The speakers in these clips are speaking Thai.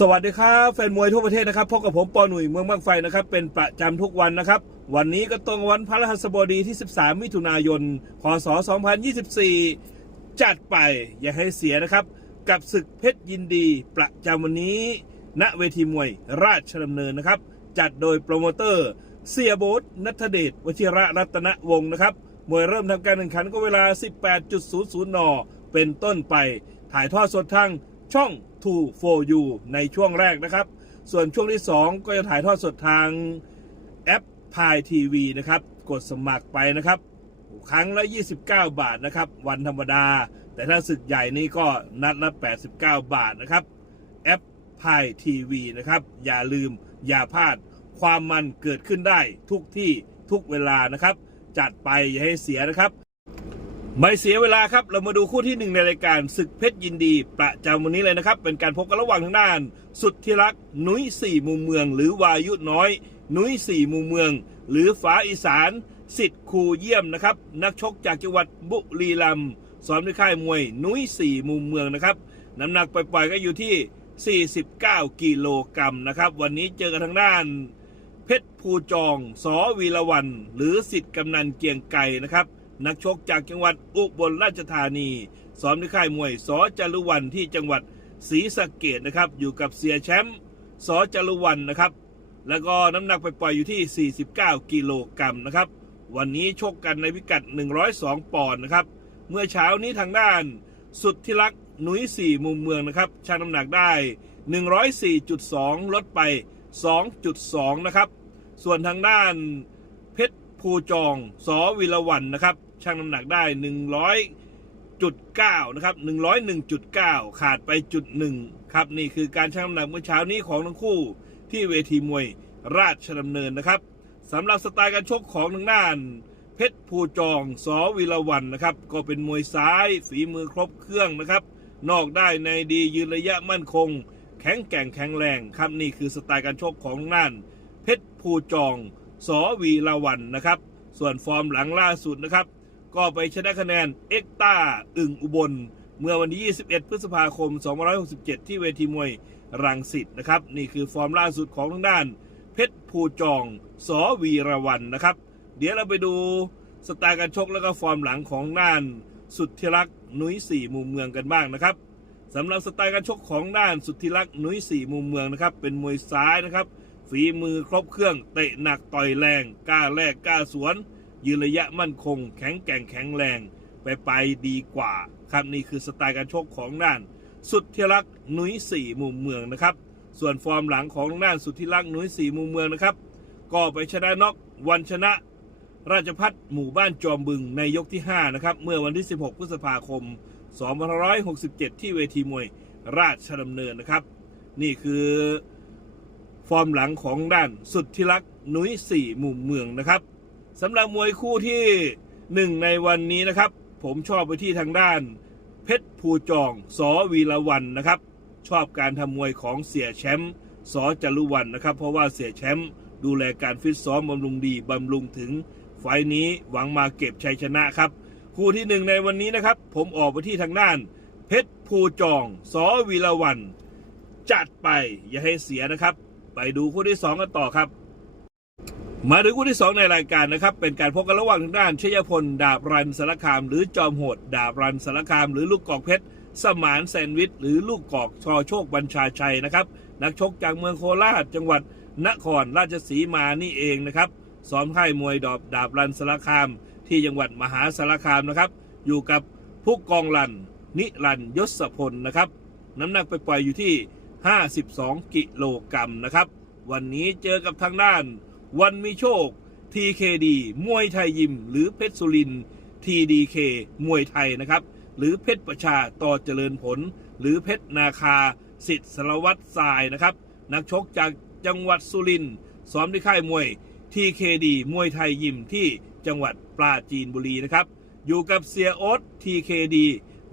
สวัสดีครับแฟนมวยทั่วประเทศนะครับพบกับผมปอหนุ่ยเมืองบางไฟนะครับเป็นประจำทุกวันนะครับ วันนี้ก็ตรงวันพฤหัสบดีที่ 13 มิถุนายนพศ 2024 จัดไปอย่าให้เสียนะครับ กับศึกเพชรยินดีประจำวันนี้ ณเวทีมวยราชดำเนินนะครับ จัดโดยโปรโมเตอร์ เสียโบ๊ทนัทเดชวชิระรัตนวงศ์นะครับมวยเริ่มทำการแข่งขันก็เวลา 18.00 น เป็นต้นไป ถ่ายทอดสดทาง ช่อง 2 4 u ในช่วงแรกนะครับ ส่วนช่วงที่ 2 ก็จะถ่ายทอดสดทางแอปพายทีวีนะครับ กดสมัครไปนะครับ ครั้งละ 29 บาทนะครับ วันธรรมดา แต่ถ้าศึกใหญ่นี่ก็นัดละ 89 บาทนะครับ แอปพายทีวีนะครับ อย่าลืมอย่าพลาดความมันเกิดขึ้นได้ทุกที่ทุกเวลานะครับ จัดไปอย่าให้เสียนะครับ ไม่เสียเวลาครับ เรามาดูคู่ที่หนึ่งในรายการศึกเพชรยินดีประจำวันนี้เลยนะครับ เป็นการพบกันระหว่างทางด้าน สุดที่รักนุ้ยสี่มุมเมือง หรือวายุน้อยนุ้ยสี่มุมเมือง หรือฟ้าอีสานสิทธิ์ครูเยี่ยมนะครับ นักชกจากจังหวัดบุรีรัมย์สอนในค่ายมวยนุ้ยสี่มุมเมืองนะครับน้ำหนักปล่อยๆก็อยู่ที่ 49 กิโลกรัมนะครับ วันนี้เจอกันทางด้าน เพชรภูจองสอวีรวันหรือสิทธิ์กำนันเกียงไก่นะครับ นักชกจากจังหวัดอุบลราชธานีซ้อมในค่ายมวยสอจารุวันที่จังหวัดศรีสะเกดนะครับ อยู่กับเสียแชมป์สอจารุวันนะครับ แล้วก็น้ำหนักไปปล่อยอยู่ที่ 49 กิโลกรัมนะครับ วันนี้ชกกันในพิกัด 102 ปอนด์นะครับ เมื่อเช้านี้ทางด้านสุดที่รักหนุยสี่มุมเมืองนะครับชั่งน้ำหนักได้ 104.2 ลดไป 2.2 นะครับ ส่วนทางด้านเพชรภูจองสอวิรวันนะครับ ชั่งน้ำหนักได้ 100.9 นะครับ 101.9 ขาดไปจุดหนึ่งครับ นี่คือการชั่งน้ำหนักเมื่อเช้านี้ของทั้งคู่ที่เวทีมวยราชดำเนินนะครับสำหรับสไตล์การชกของทางด้าน เพชรภูจองสอวิรวันนะครับ ก็เป็นมวยซ้ายฝีมือครบเครื่องนะครับ นอกได้ในดียืนระยะมั่นคง แข็งแกร่งแข็งแรงครับนี่คือสไตล์การชกของทางด้าน เพชรภูจองสอวีรวันนะครับ ส่วนฟอร์มหลังล่าสุดนะครับ ก็ไปชนะคะแนนเอ็กต้าอึ่งอุบล เมื่อวันที่ 21 พฤษภาคม 2567 ที่เวทีมวยรังสิตนะครับ นี่คือฟอร์มล่าสุดของทางด้าน เพชรภูจองสอวีรวันนะครับ เดี๋ยวเราไปดูสไตล์การชกแล้วก็ฟอร์มหลังของด้านสุดที่รักนุ้ยสี่มุมเมืองกันบ้างนะครับสำหรับสไตล์การชกของด้านสุดที่รักนุ้ยสี่มุมเมืองนะครับเป็นมวยซ้ายนะครับฝีมือครบเครื่องเตะหนักต่อยแรงกล้าแลกกล้าสวน ยืนระยะมั่นคง แข็งแกร่งแข็งแรง ไปไปดีกว่าครับนี่คือสไตล์การชกของด้าน สุดที่รักหนุยสี่มุมเมืองนะครับ ส่วนฟอร์มหลังของด้านสุดที่รักหนุยสี่มุมเมืองนะครับ ก็ไปชนะน็อกวันชนะ ราชพัฒหมู่บ้านจอมบึงในยกที่ 5 นะครับ เมื่อวันที่ 16 พฤษภาคม 2567 ที่เวทีมวยราชดำเนินนะครับ นี่คือฟอร์มหลังของด้านสุดที่รักหนุยสี่มุมเมืองนะครับ สำหรับมวยคู่ที่หนึ่งในวันนี้นะครับ ผมชอบไปที่ทางด้าน เพชรภูจองสอวีรวันนะครับ ชอบการทำมวยของเสียแชมป์สอจารุวันนะครับ เพราะว่าเสียแชมป์ดูแลการฟิตซ้อมบำรุงดีบำรุงถึงไฟล์นี้หวังมาเก็บชัยชนะครับ คู่ที่หนึ่งในวันนี้นะครับ ผมออกไปที่ทางด้าน เพชรภูจองสอวีรวัน จัดไปอย่าให้เสียนะครับ ไปดูคู่ที่สองกันต่อครับ มาถึงคู่ที่สองในรายการนะครับ เป็นการพบกันระหว่างทางด้านชยพล ดาบรันสารคาม หรือจอมโหด ดาบรันสารคาม หรือลูกกอกเพชรสมานแซนวิชหรือลูกกอกชอโชคบัญชาชัยนะครับ นักชกจากเมืองโคราชจังหวัดนครราชสีมานี่เองนะครับซ้อมค่ายมวยดอบดาบรันสารคาม ที่จังหวัดมหาสารคามนะครับ อยู่กับผู้กองรัน นิรันยศพลนะครับ น้ำหนักไปปล่อยอยู่ที่ 52 กิโลกรัมนะครับ วันนี้เจอกับทางด้าน วันมีโชค TKD มวยไทยยิม หรือเพชรสุริน TDK มวยไทยนะครับ หรือเพชรประชาต่อเจริญผล หรือเพชรนาคาสิทธิ์สารวัตรทรายนะครับ นักชกจากจังหวัดสุรินทร์ซ้อมที่ค่ายมวย TKD มวยไทยยิมที่จังหวัดปราจีนบุรีนะครับ อยู่กับเสียโอ๊ต TKD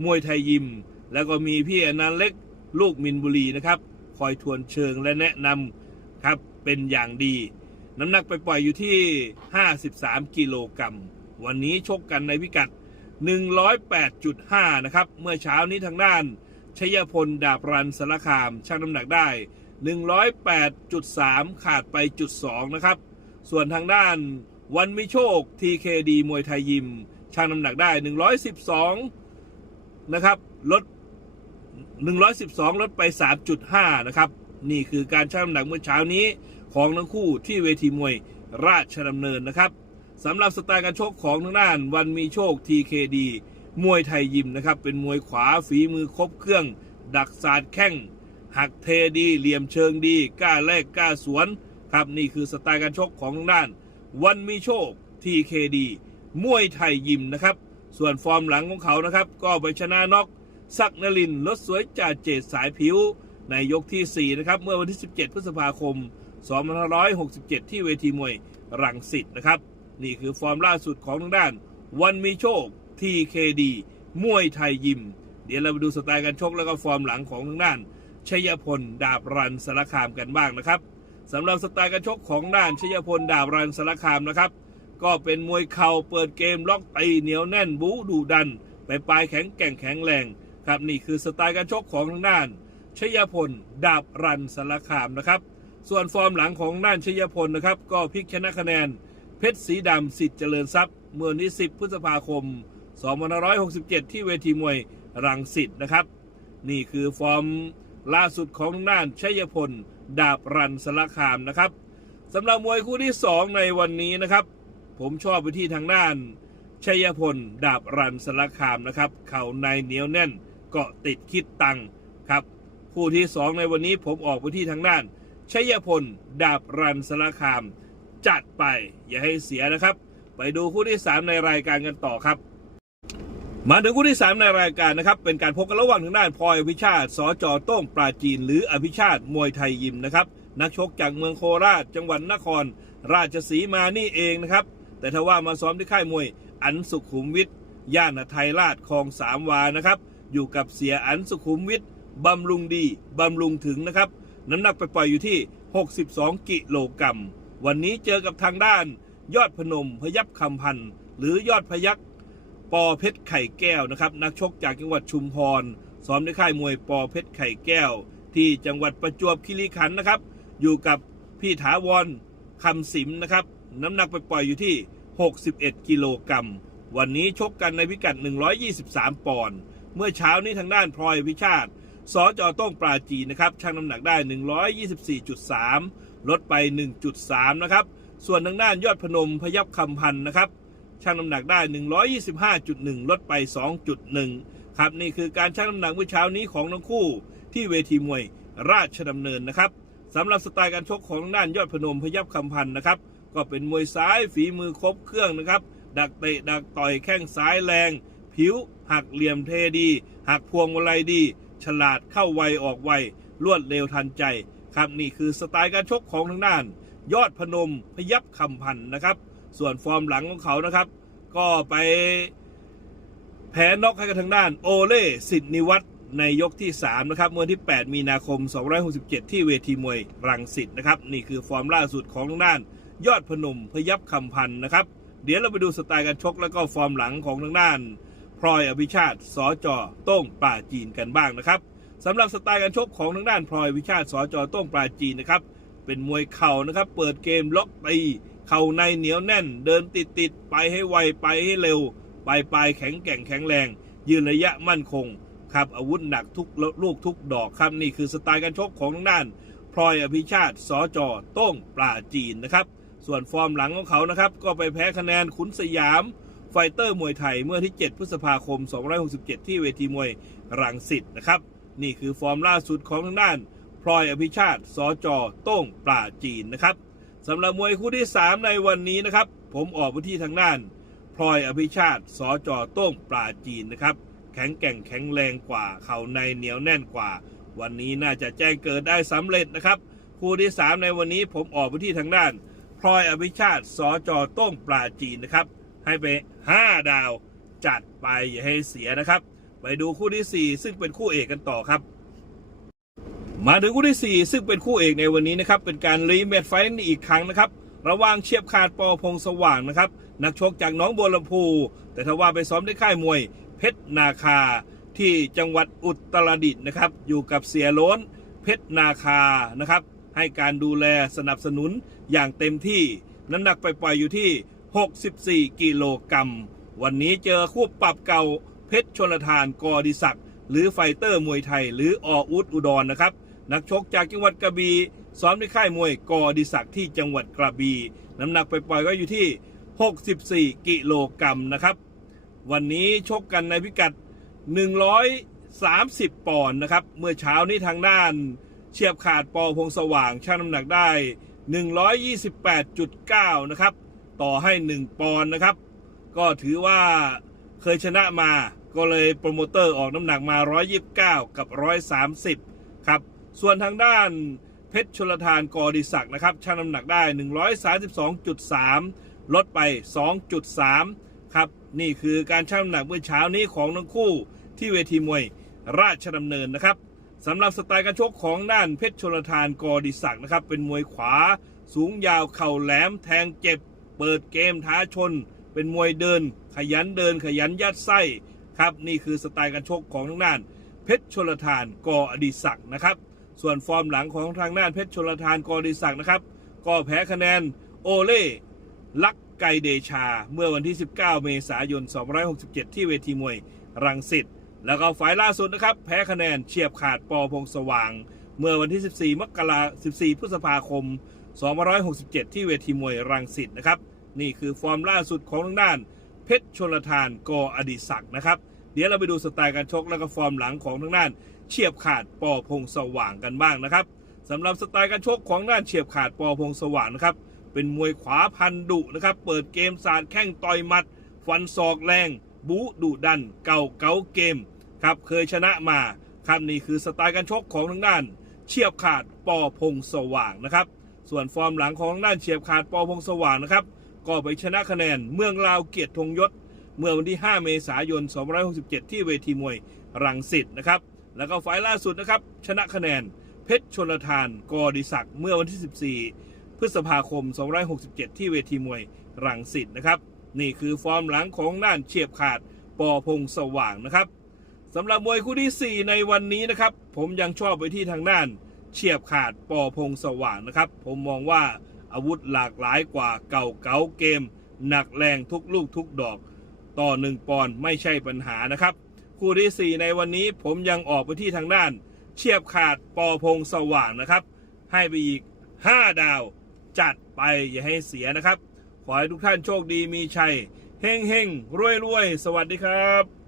มวยไทยยิม แล้วก็มีพี่อนันต์เล็กลูกมินบุรีนะครับ คอยทวนเชิงและแนะนำครับเป็นอย่างดี น้ำหนักไปปล่อยอยู่ที่ 53 กิโลกรัม วันนี้ชกกันในพิกัด 108.5 นะครับ เมื่อเช้านี้ทางด้านชยพลดาบรันสารคามชั่งน้ำหนักได้ 108.3 ขาดไปจุด2นะครับ ส่วนทางด้านวันมิโชค TKD มวยไทยยิมชั่งน้ำหนักได้ 112 นะครับ ลด 112 ลดไป 3.5 นะครับ นี่คือการชั่งน้ำหนักเมื่อเช้านี้ของทั้งคู่ที่เวทีมวยราชดำเนินนะครับสำหรับสไตล์การชกของทางด้านวันมีโชค TKD มวยไทยยิมนะครับ เป็นมวยขวาฝีมือครบเครื่อง ดักศาสตร์แข้งหักเทดี เหลี่ยมเชิงดีกล้าแลกกล้าสวนครับนี่คือสไตล์การชกของทางด้าน วันมีโชค TKD มวยไทยยิมนะครับ ส่วนฟอร์มหลังของเขานะครับ ก็ไปชนะน็อกซักนลินทร์รถสวยจ่าเจตสายผิว ในยกที่ 4 นะครับ เมื่อวันที่ 17 พฤษภาคม 2567 ที่เวทีมวยรังสิตนะครับ นี่คือฟอร์มล่าสุดของทางด้าน วันมีโชค TKD มวยไทยยิม เดี๋ยวเราไปดูสไตล์การชกแล้วก็ฟอร์มหลังของทางด้าน ชยพลดาบรันสารคามกันบ้างนะครับสำหรับสไตล์การชกของด้านชยพลดาบรันสารคามนะครับ ก็เป็นมวยเข่าเปิดเกมล็อกตีเหนียวแน่นบูดุดัน ไปปลายแข็งแกร่งแข็งแรงครับนี่คือสไตล์การชกของทางด้าน ชยพล ดาบรันสารคามนะครับ ส่วนฟอร์มหลังของด้านชยพลนะครับ ก็พลิกชนะคะแนน เพชรสีดำสิทธิ์เจริญทรัพย์ เมื่อวันที่10พฤษภาคม2567 ที่เวทีมวยรังสิตนะครับ นี่คือฟอร์มล่าสุดของทางด้านชัยพล ดาบรันสารคามนะครับสำหรับมวยคู่ที่ 2 ในวันนี้นะครับ ผมชอบไปที่ทางด้านชัยพล ดาบรันสารคามนะครับ เข่าในเหนียวแน่นเกาะติดคิดตังครับ คู่ที่ 2 ในวันนี้ผมออกไปที่ทางด้านชัยพล ดาบรันสาคาม จัดไปอย่าให้เสียนะครับ ไปดูคู่ที่ 3 ในรายการกันต่อครับ มาถึงคู่ที่ 3 ในรายการนะครับ เป็นการพบกันระหว่างทางด้านพลอยอภิชาติ สจโต้งปราจีน หรืออภิชาติมวยไทยยิมนะครับ นักชกจากเมืองโคราช จังหวัดนคร ราชสีมานี่เองนะครับ แต่ถ้าว่ามาซ้อมที่ค่ายมวยอันสุขุมวิทย่านไทยราชคลองสามวานะครับ อยู่กับเสียอันสุขุมวิทย บำรุงดีบำรุงถึงนะครับ น้ำหนักไปปล่อยอยู่ที่ 62 กิโลกรัม วันนี้เจอกับทางด้าน ยอดพนมพยับคำพันธ์หรือยอดพยักปอเพชรไข่แก้วนะครับ นักชกจากจังหวัดชุมพรซ้อมในค่ายมวยปอเพชรไข่แก้ว ที่จังหวัดประจวบคีรีขันธ์นะครับ อยู่กับพี่ถาวรคำสิมนะครับ น้ำหนักไปปล่อยอยู่ที่ 61 กิโลกรัม วันนี้ชกกันในพิกัด 123 ปอนด์ เมื่อเช้านี้ทางด้านพลอยพิชาติ สจต้องปราจีนนะครับชั่งน้ำหนักได้ 124.3 ลดไป 1.3 นะครับ ส่วนทางด้านยอดพนมพยับคำพันนะครับชั่งน้ำหนักได้ 125.1 ลดไป 2.1 ครับ นี่คือการชั่งน้ำหนักเมื่อเช้านี้ของทั้งคู่ที่เวทีมวยราชดำเนินนะครับสำหรับสไตล์การชกของทางด้านยอดพนมพยับคำพันนะครับ ก็เป็นมวยซ้ายฝีมือครบเครื่องนะครับ ดักเตะดักต่อยแข้งซ้ายแรง ผิว หักเหลี่ยมเทดี หักพวงมาลัยดี ฉลาดเข้าไวออกไวรวดเร็วทันใจ ครับนี่คือสไตล์การชกของทางด้าน ยอดพนมพยับคำพันนะครับ ส่วนฟอร์มหลังของเขานะครับ ก็ไปแพ้น็อกให้กับทางด้านโอเล่สิทธินิวัฒน์ในยกที่ 3 นะครับเมื่อที่ 8 มีนาคม 267 ที่เวทีมวยรังสิตนะครับ นี่คือฟอร์มล่าสุดของทางด้าน ยอดพนมพยับคำพันนะครับ เดี๋ยวเราไปดูสไตล์การชก แล้วก็ฟอร์มหลังของทางด้าน พลอยอภิชาติสจโต้งปราจีนกันบ้างนะครับสำหรับสไตล์การชกของทางด้านพลอยอภิชาติสจโต้งปราจีนนะครับเป็นมวยเข่านะครับ เปิดเกมล็อกตีเข่าในเหนียวแน่น เดินติดติดๆไปให้ไวไปให้เร็วปลายปแข็งแกร่งแข็งแรง ยืนระยะมั่นคงครับอาวุธหนักทุกลูกทุกดอกครับนี่คือสไตล์การชกของทางด้านพลอยอภิชาติสจโต้งปราจีนนะครับ ส่วนฟอร์มหลังของเขานะครับ ก็ไปแพ้คะแนนขุนสยาม ไฟเตอร์มวยไทยเมื่อที่ 7 พฤษภาคม 267 ที่เวทีมวยรังสิตนะครับ นี่คือฟอร์มล่าสุดของทางด้านพลอยอภิชาติสจโต้งปราจีนนะครับสำหรับมวยคู่ที่ 3 ในวันนี้นะครับ ผมออกไปที่ทางด้านพลอยอภิชาติสจโต้งปราจีนนะครับ แข็งแกร่งแข็งแรงกว่า เข่าในเหนียวแน่นกว่า วันนี้น่าจะแจ้งเกิดได้สำเร็จนะครับ คู่ที่ 3 ในวันนี้ผมออกไปที่ทางด้านพลอยอภิชาติสจโต้งปราจีนนะครับ ให้ไป 5 ดาวจัดไปอย่าให้เสียนะครับ ไปดูคู่ที่ 4 ซึ่งเป็นคู่เอกกันต่อครับ มาถึงคู่ที่ 4 ซึ่งเป็นคู่เอกในวันนี้นะครับ เป็นการรีแมตช์ไฟท์อีกครั้งนะครับ ระหว่างเชียบขาดปอพงสว่างนะครับ นักชกจากน้องบัวลำพู แต่ถ้าว่าไปซ้อมที่ค่ายมวย เพชรนาคา ที่จังหวัดอุตรดิตถ์นะครับ อยู่กับเสียล้น เพชรนาคานะครับ ให้การดูแลสนับสนุนอย่างเต็มที่น้ำหนักไปปล่อยอยู่ที่ 64 กิโลกรัม วันนี้เจอคู่ปรับเก่าเพชรชนทานกอดิศักดิ์หรือไฟเตอร์มวยไทย หรือออุดอุดรนะครับ นักชกจากจังหวัดกระบี่ซ้อมในค่ายมวยกอดิศักดิ์ที่จังหวัดกระบี่น้ำหนักไปปล่อยก็อยู่ที่ 64 กิโลกรัมนะครับ วันนี้ชกกันในพิกัด 130 ปอนด์นะครับ เมื่อเช้านี้ทางด้านเฉียบขาดปอพงสว่างชั่งน้ำหนักได้ 128.9 นะครับ ต่อให้ 1 ปอนด์นะครับ ก็ถือว่าเคยชนะมาก็เลยโปรโมเตอร์ออกน้ำหนักมา 129 กับ 130 ครับ ส่วนทางด้านเพชรชลทานกอดิศักนะครับชั่งน้ำหนักได้ 132.3 ลดไป 2.3 ครับ นี่คือการชั่งน้ำหนักเมื่อเช้านี้ของทั้งคู่ที่เวทีมวยราชดำเนินนะครับสำหรับสไตล์การชกของด้านเพชรชลทานกอดิศักนะครับเป็นมวยขวา สูงยาวเข่าแหลมแทงเจ็บ เปิดเกมท้าชน เป็นมวยเดิน ขยันเดินขยันยัดไส้ครับนี่คือสไตล์การชกของทางด้านเพชรชลทานกออดิศักนะครับ ส่วนฟอร์มหลังของทางด้านเพชรชลทานกออดิศักนะครับก็แพ้คะแนนโอเล่ลักไกเดชา เมื่อวันที่ 19 เมษายน 267 ที่เวทีมวยรังสิตแล้วก็ฝ่ายล่าสุดนะครับ แพ้คะแนนเฉียบขาดปอพงสว่าง เมื่อวันที่ 14 มกรา14 พฤษภาคม 267 ที่เวทีมวยรังสิตนะครับ นี่คือฟอร์มล่าสุดของทางด้าน เพชรชนลทานกออดิศักดิ์นะครับ เดี๋ยวเราไปดูสไตล์การชกแล้วก็ฟอร์มหลังของทางด้าน เฉียบขาดปอพงสว่างกันบ้างนะครับสำหรับสไตล์การชกของด้านเฉียบขาดปอพงสว่างนะครับเป็นมวยขวาพันดุนะครับ เปิดเกมสาดแข้งต่อยหมัด ฟันศอกแรง บูดุดัน เก่าเก๋าเกมครับเคยชนะมาครับนี่คือสไตล์การชกของทางด้าน เฉียบขาดปอพงสว่างนะครับ ส่วนฟอร์มหลังของทางด้านเฉียบขาดปอพงสว่างนะครับ ก็ไปชนะคะแนนเมืองลาวเกียรติธงยศ เมื่อวันที่ 5 เมษายน267 ที่เวทีมวยรังสิตนะครับ แล้วก็ไฟล์ล่าสุดนะครับชนะคะแนนเพชรชนลทานกอดิศักเมื่อวันที่ 14 พฤษภาคม267 ที่เวทีมวยรังสิตนะครับ นี่คือฟอร์มหลังของด้านเฉียบขาดปอพงสว่างนะครับสำหรับมวยคู่ที่ 4 ในวันนี้นะครับ ผมยังชอบไปที่ทางด้านเฉียบขาดปอพงสว่างนะครับ ผมมองว่า อาวุธหลากหลายกว่าเก่าเก๋าเกม หนักแรงทุกลูกทุกดอก ต่อหนึ่งปอนด์ไม่ใช่ปัญหานะครับ คู่ที่ 4 ในวันนี้ผมยังออกไปที่ทางด้านเฉียบขาดปอพงสว่างนะครับ ให้ไปอีก 5 ดาว จัดไปอย่าให้เสียนะครับ ขอให้ทุกท่านโชคดีมีชัยเฮงเฮงรวยรวยสวัสดีครับ